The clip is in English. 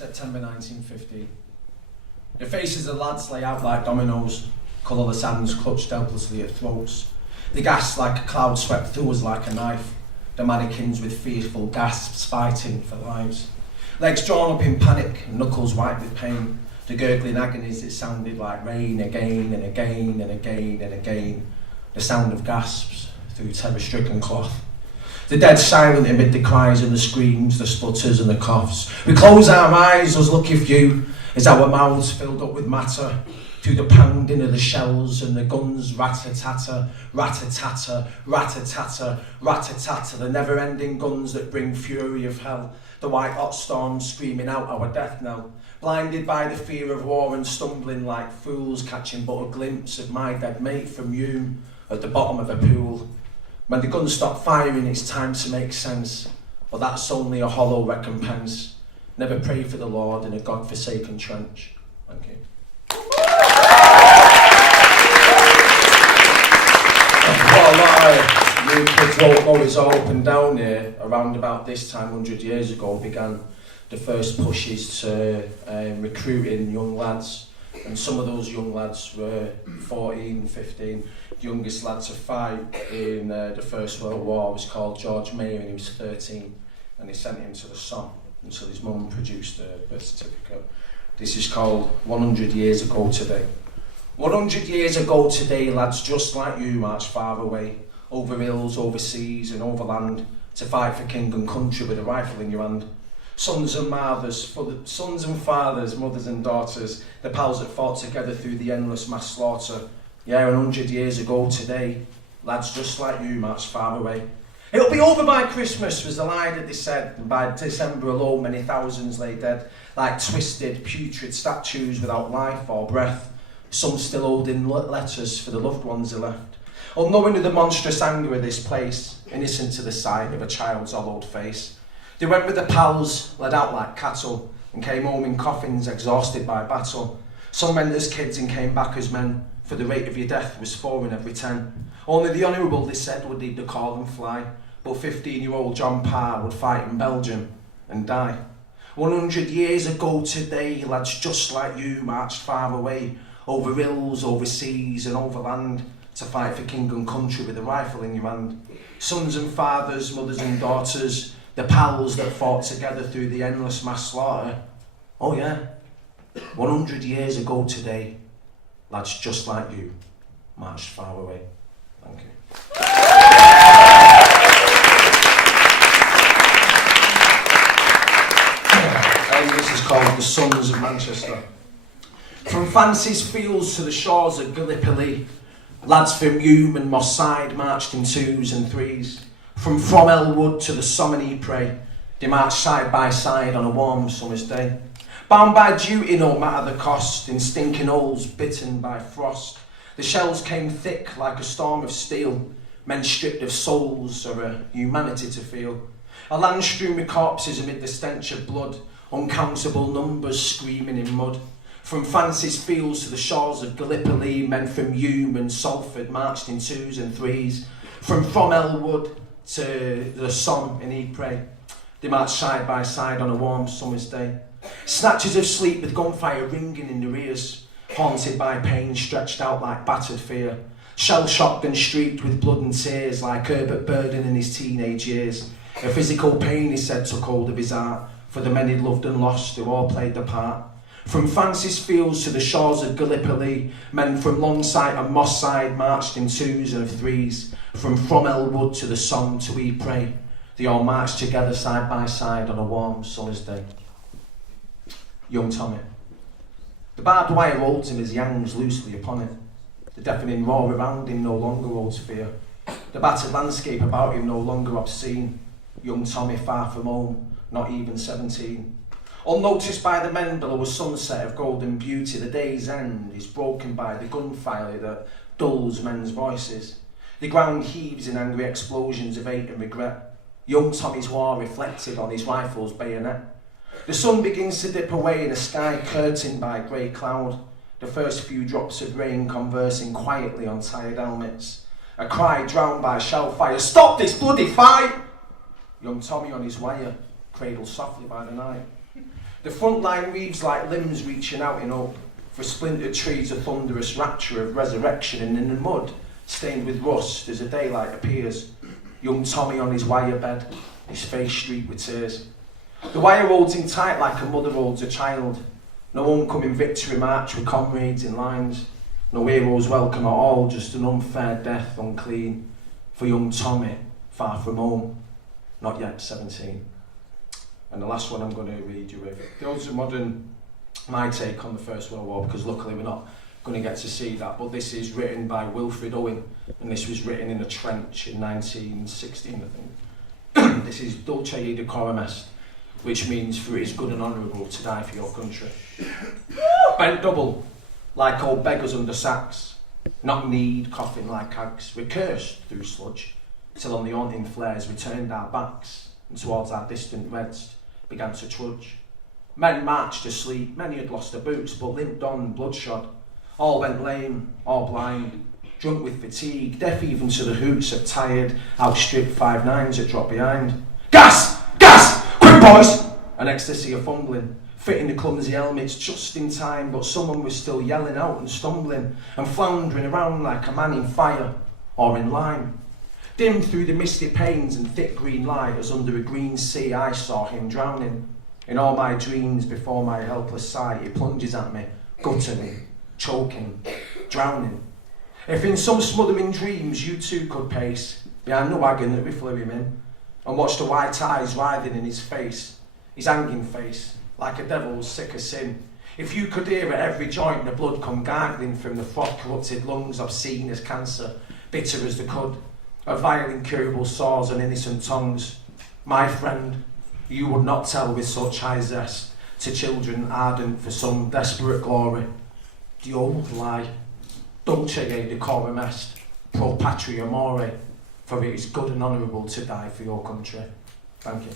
September 1915. The faces of lads lay out like dominoes, colourless hands clutched helplessly at throats. The gas like a cloud swept through us like a knife, the mannequins with fearful gasps fighting for lives. Legs drawn up in panic, knuckles white with pain, the gurgling agonies that sounded like rain again and again and again and again, the sound of gasps through terror-stricken cloth. The dead silent amid the cries and the screams, the sputters and the coughs. We close our eyes, us lucky few, as our mouths filled up with matter, through the pounding of the shells and the guns rat-a-tatter, rat-a-tatter, rat-a-tatter, rat-a-tatter, the never-ending guns that bring fury of hell, the white-hot storm screaming out our death knell, blinded by the fear of war and stumbling like fools, catching but a glimpse of my dead mate from you at the bottom of a pool. When the guns stop firing, it's time to make sense, but that's only a hollow recompense. Never pray for the Lord in a God-forsaken trench. Thank you. What a lot of new kids wrote always all up and down here. Around about this time, 100 years ago, began the first pushes to recruiting young lads. And some of those young lads were 14, 15. The youngest lad to fight in the First World War was called George Mayer, and he was 13. And they sent him to the Somme until his mum produced a birth certificate. This is called 100 Years Ago Today. 100 years ago today, lads just like you marched far away, over hills, over seas and over land, to fight for king and country with a rifle in your hand. Sons and fathers, mothers and daughters, the pals that fought together through the endless mass slaughter. Yeah, 100 years ago today, lads just like you marched far away. It'll be over by Christmas, was the lie that they said, and by December alone many thousands lay dead, like twisted, putrid statues without life or breath, some still holding letters for the loved ones they left. Unknowing of the monstrous anger of this place, innocent to the sight of a child's hollowed face. They went with the pals, led out like cattle, and came home in coffins, exhausted by battle. Some went as kids and came back as men, for the rate of your death was 4 in every 10. Only the honourable, they said, would need to call and fly, but 15-year-old John Parr would fight in Belgium and die. 100 years ago today, lads just like you marched far away, over hills, over seas and over land, to fight for king and country with a rifle in your hand. Sons and fathers, mothers and daughters, the pals that fought together through the endless mass slaughter. Oh yeah, 100 years ago today, lads just like you marched far away. Thank you. And this is called The Sons of Manchester. From Fancy's fields to the shores of Gallipoli, lads from Hume and Moss Side marched in 2s and 3s. From Elwood to the Somme and Ypres, they marched side by side on a warm summer's day. Bound by duty no matter the cost, in stinking holes bitten by frost. The shells came thick like a storm of steel, men stripped of souls or a humanity to feel. A land strewn with corpses amid the stench of blood, uncountable numbers screaming in mud. From Fancy's fields to the shores of Gallipoli, men from Hume and Salford marched in 2s and 3s. From Elwood to the Somme and Ypres, they marched side by side on a warm summer's day. Snatches of sleep with gunfire ringing in their ears, haunted by pain stretched out like battered fear. Shell-shocked and streaked with blood and tears like Herbert Burden in his teenage years. A physical pain, he said, took hold of his heart for the men he loved and lost who all played their part. From Fancy's fields to the shores of Gallipoli, men from Longsight and Moss Side marched in 2s and 3s. From Elwood to the Somme to Ypres, they all marched together side by side on a warm summer's day. Young Tommy. The barbed wire holds him as he hangs loosely upon it. The deafening roar around him no longer holds fear. The battered landscape about him no longer obscene. Young Tommy far from home, not even 17. Unnoticed by the men below a sunset of golden beauty, the day's end is broken by the gunfire that dulls men's voices. The ground heaves in angry explosions of hate and regret. Young Tommy's war reflected on his rifle's bayonet. The sun begins to dip away in a sky curtained by grey cloud. The first few drops of rain conversing quietly on tired helmets. A cry drowned by shell fire. Stop this bloody fight! Young Tommy on his wire, cradled softly by the night. The front line weaves like limbs reaching out in hope for splintered trees, a thunderous rapture of resurrection, and in the mud, stained with rust, as the daylight appears, young Tommy on his wire bed, his face streaked with tears. The wire holds him tight like a mother holds a child. No homecoming victory march with comrades in lines. No heroes welcome at all, just an unfair death unclean for young Tommy, far from home, not yet 17. And the last one I'm going to read you with. Those are my take on the First World War, because luckily we're not going to get to see that, but this is written by Wilfred Owen, and this was written in a trench in 1916, I think. This is Dulce et decorum est, which means for it is good and honourable to die for your country. Bent double, like old beggars under sacks, not kneed, coughing like hags, we're cursed through sludge, till on the haunting flares we turned our backs, and towards our distant reds began to trudge. Men marched asleep, many had lost their boots, but limped on bloodshot. All went lame, all blind, drunk with fatigue, deaf even to the hoots of tired, outstripped 5-9s that dropped behind. Gas! Gas! Quick, boys! An ecstasy of fumbling, fitting the clumsy helmets just in time, but someone was still yelling out and stumbling, and floundering around like a man in fire or in lime. Dim through the misty panes and thick green light, as under a green sea I saw him drowning. In all my dreams, before my helpless sight, he plunges at me, gutting, choking, drowning. If in some smothering dreams you too could pace behind the wagon that we flew him in, and watch the white eyes writhing in his face, his hanging face, like a devil's sick of sin. If you could hear at every joint the blood come gargling from the froth-corrupted lungs obscene as cancer, bitter as the cud, of vile incurable sores and innocent tongues, my friend, you would not tell with such high zest to children ardent for some desperate glory the old lie, dulce et decorum est, pro patria more, for it is good and honourable to die for your country. Thank you.